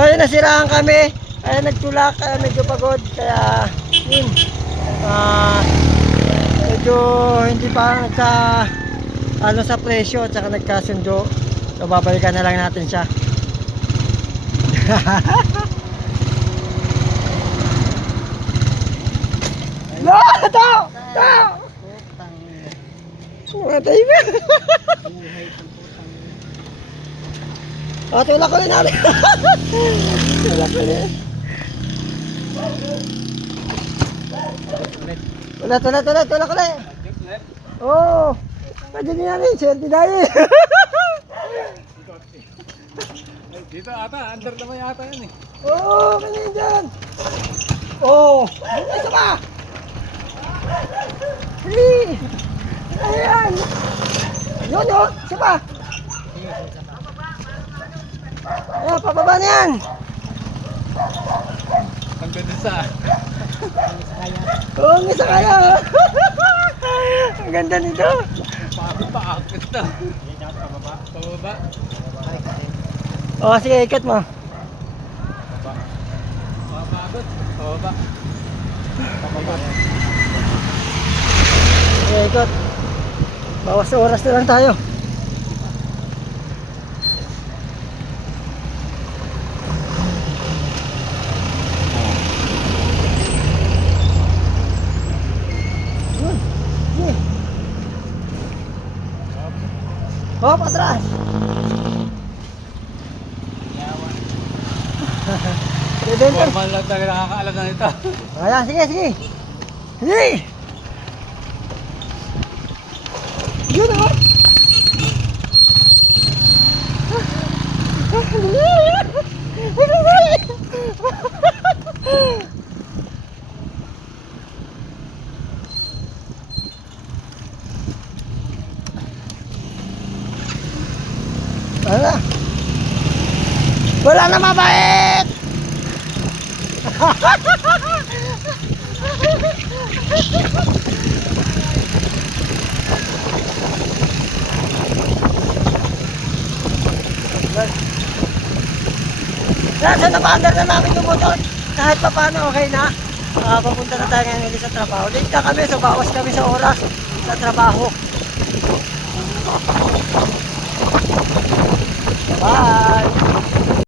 So yun, nasiraan kami. Ay nagtulak, medyo pagod. Kaya yun. Medyo hindi pa nagka ano sa presyo at saka nagkasundo. So babalikan na lang natin siya. No! Ito! Ito! Matay ba? O, tulak ko rin natin. Tulak ko rin. Tulak ko rin. Oo. Pwede niya rin. Swerte dahil. Dito ata, under naman yata yan eh. Oo, kanina dyan. Oo. Isa pa. Hey. Ayan. Yun o. Isa pa. Ayan, pababa na yan. Ang ganda sa... Oo, ang isa kaya. Ang ganda nito. Paakit na. Pababa. O, sige, ikat mo. Pababa. Pababa. Pababa. Sige, ikot. Bawas oras na lang tayo. Hop, atras. Formal lang tayo nakakaalam na ito. Ayan, sige, sige. Sige. Yun o. Wala na mabait. Nasa na-under na namin yung motor. Kahit pa paano okay na. Papunta na tayo ngayon ulit sa trabaho. Late na kami, so bawas kami sa oras sa trabaho. Bye!